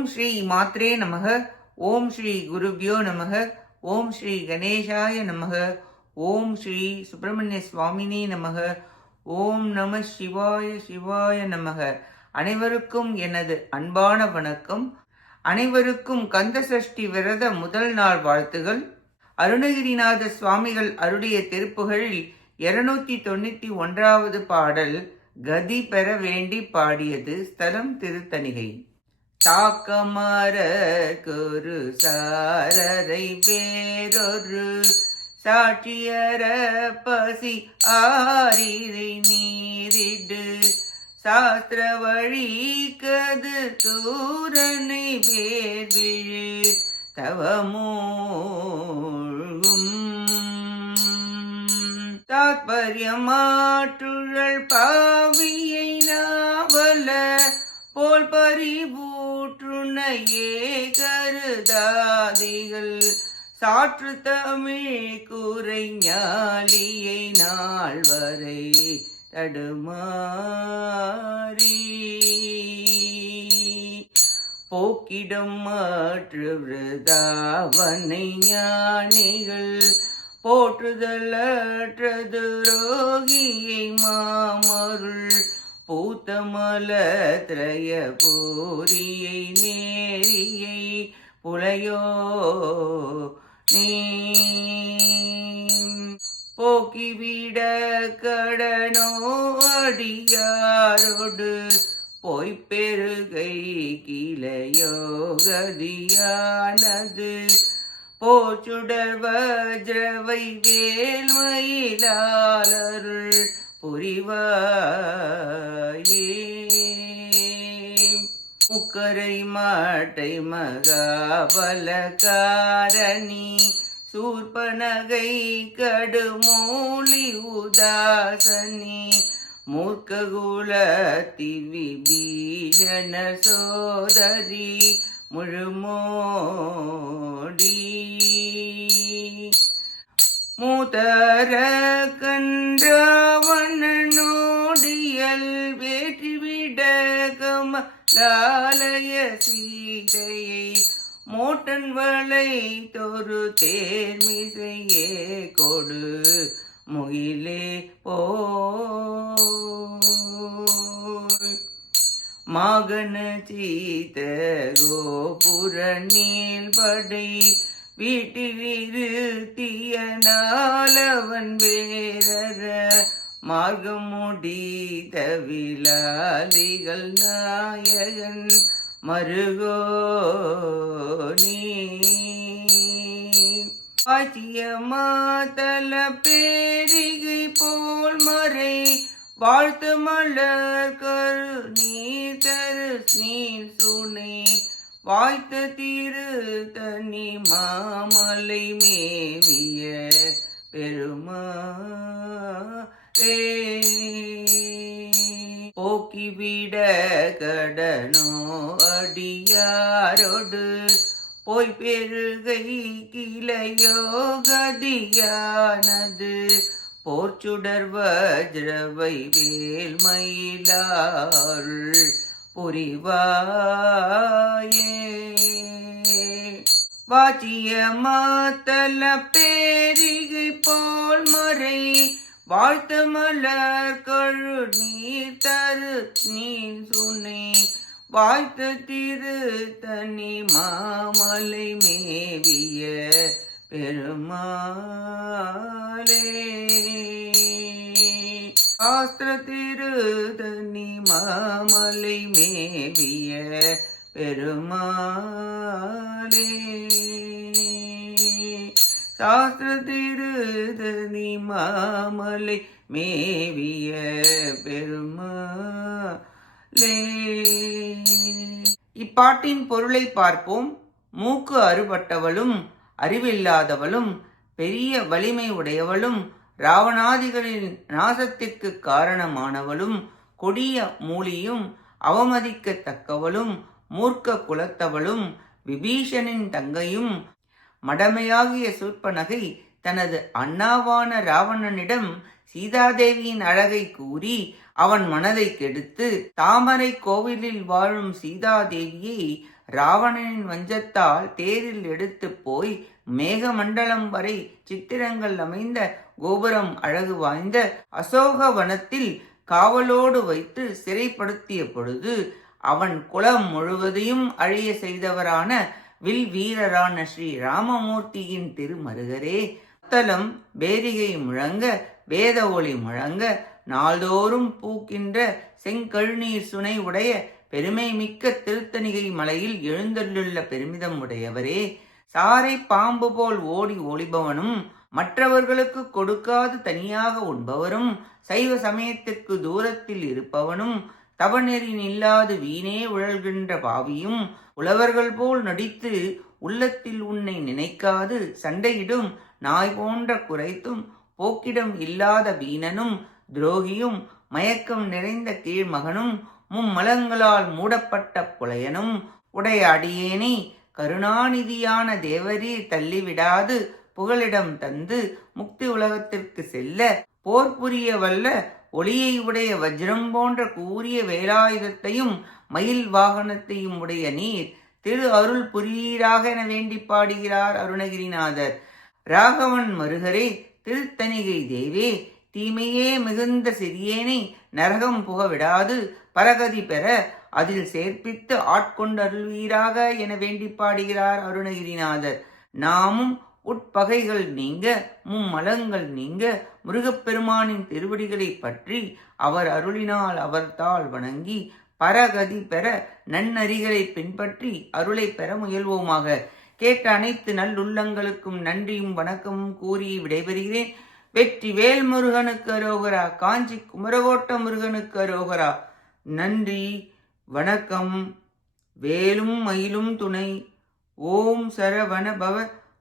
ஓம் ஸ்ரீ மாத்ரே நமக. ஓம் ஸ்ரீ குருபியோ நமக. ஓம் ஸ்ரீ கணேசாய நமக. ஓம் ஸ்ரீ சுப்பிரமணிய சுவாமினே நமக. ஓம் நம சிவாய சிவாய நமக. அனைவருக்கும் எனது அன்பான வணக்கம். அனைவருக்கும் கந்த சஷ்டி விரத முதல் நாள் வாழ்த்துகள். அருணகிரிநாத சுவாமிகள் அருடைய திருப்புகழில் இருநூத்தி தொண்ணூத்தி ஒன்றாவது பாடல் கதி பெற வேண்டி பாடியது ஸ்தலம் திருத்தணிகை. தாக்கமர குரு சாரரை பேரொரு சாட்சியர பசி ஆரிரை நீரிடு. சாஸ்திர வழி கது தூரனை பேர் விழு தவமூழ்கும் தாத்பரியமாற்றுழல் பாவியை உன்னையே கருதாதிகள் சாற்று தமிழ் கூரைஞாலியை நாள் வரை தடுமாறி. போக்கிடம் மாற்று விருதாவனை ஞானிகள். போற்றுதலற்றது ரோகியை மாமருள் பூத்தமலத்ரய பூரியை நேரியை புலையோ நீ. போக்கிவிட கடனோ அடியாரோடு போய் கிளையோகதியானது போச்சுடர் வஜ்ரவை வேல் மயிலாளருள் புரிவாயே முக்கரை மாட்டை மகாபலகாரணி சூர்பனகை கடுமூலி உதாசனி மூர்க்ககுலத்தி விபீஷண சோதரி முழுமோடி. மூதர கன்றவனோடியல் வேற்றிவிட கமலாலய சீதையை மோட்டன் வளை தொரு தேர்மிசையே கொடு முகிலே போ. மகன சீத கோபுர நீள் படை வீட்டிலிருத்திய நாளவன் வேரர மார்கமுடி தவிலாலிகள் நாயகன் மருகோ நீ. ஆச்சிய மாதல பேரிகை போல் மறை வாழ்த்து மலர் கரு நீர் தரு நீர் சுனை. வாய்த்த திரு தனி மாமலை மேவிய பெருமா பெருமாளே போக்கிவிட கடனோ அடியாரோடு. போய் பெருகை கிளையோ கதியானது. போர்ச்சுடர் வஜ்ரவை வேல் மயிலாருள் புரிவாயே. வாச்சிய மாத்தல பேரிகை போல் மறை வாழ்த்து மலர் கழு நீர் தரு நீ சுனே. வாழ்த்து திரு தனி மாமலை மேவிய பெருமாளே. சாஸ்திர திரு தனி மாமலை மேவிய பெருமாளே. சாஸ்திர திரு மாமலை மேவிய பெருமாளே. இப்பாட்டின் பொருளை பார்ப்போம். மூக்கு அறுபட்டவளும் அறிவில்லாதவளும் பெரிய வலிமை உடையவளும் ராவணாதிகளின் நாசத்திற்கு காரணமானவளும் கொடிய மூலியும் அவமதிக்கத்தக்கவளும் மூர்க்க குலத்தவளும் விபீஷனின் தங்கையும் மடமையாகிய சூர்பனகை தனது அண்ணாவான ராவணனிடம் சீதாதேவியின் அழகை கூறி அவன் மனதை கெடுத்து தாமரை கோவிலில் வாழும் சீதாதேவியை ராவணனின் வஞ்சத்தால் தேரில் எடுத்து போய் மேகமண்டலம் வரை சித்திரங்கள் அமைந்த கோபுரம் அழகு வாய்ந்த அசோக வனத்தில் காவலோடு வைத்து சிறைப்படுத்திய பொழுது அவன் குலம் முழுவதையும் அழிய செய்தவரான வில் வீரரான ஸ்ரீ ராமமூர்த்தியின் திருமருகரே. அத்தலம் பேரிகை முழங்க வேத ஒளி முழங்க நாள்தோறும் பூக்கின்ற செங்கழுநீர் சுனை உடைய பெருமை மிக்க திருத்தணிகை மலையில் எழுந்தள்ளுள்ள பெருமிதம் உடையவரே. சாரை பாம்பு போல் ஓடி ஒளிபவனும் மற்றவர்களுக்கு கொடுக்காது தனியாக உண்பவரும் சைவ சமயத்திற்கு தூரத்தில் இருப்பவனும் தவநெறி நில்லாது வீணே உழல்கின்ற பாவியும் உழவர்கள் போல் நடித்து உள்ளத்தில் உன்னை நினைக்காது. சண்டையிடும் நாய் போன்ற குறைத்தும் போக்கிடம் இல்லாத வீணனும் துரோகியும் மயக்கம் நிறைந்த கீழ்மகனும் மும்மலங்களால் மூடப்பட்ட புலையனும் உடைய அடியேனே கருணாநிதியான தேவரீர் தள்ளிவிடாது. புகலிடம் தந்து முக்தி உலகத்திற்கு செல்ல போர் புரிய வல்ல ஒளியை உடைய வஜ்ரம் போன்ற கூரிய வேலாயுதத்தையும் மயில் வாகனத்தையும் உடைய நீர் திரு அருள் புரியீராக என வேண்டி பாடுகிறார் அருணகிரிநாதர். ராகவன் மருகரே திருத்தணிகை தேவே தீமையே மிகுந்த சிறியேனை நரகம் புக விடாது பரகதி பெற அதில் சேர்ப்பித்து ஆட்கொண்டருள்வீராக என வேண்டி பாடுகிறார் அருணகிரிநாதர். நாமும் உட்பகைகள் நீங்க மும்மலங்கள் நீங்க முருகப்பெருமானின் திருவடிகளை பற்றி அவர் அருளினால் அவர்தால் வணங்கி பரகதி பெற நன்னறிகளை பின்பற்றி அருளை பெற முயல்வோமாக. கேட்ட அனைத்து நல்லுள்ளங்களுக்கும் நன்றியும் வணக்கமும் கூறி விடைபெறுகிறேன். வெற்றி வேல் முருகனுக்கு அரோகரா காஞ்சி குமரகோட்ட முருகனுக்கு அரோகரா. நன்றி வணக்கம். வேலும் மயிலும் துணை. ஓம் சரவண பவ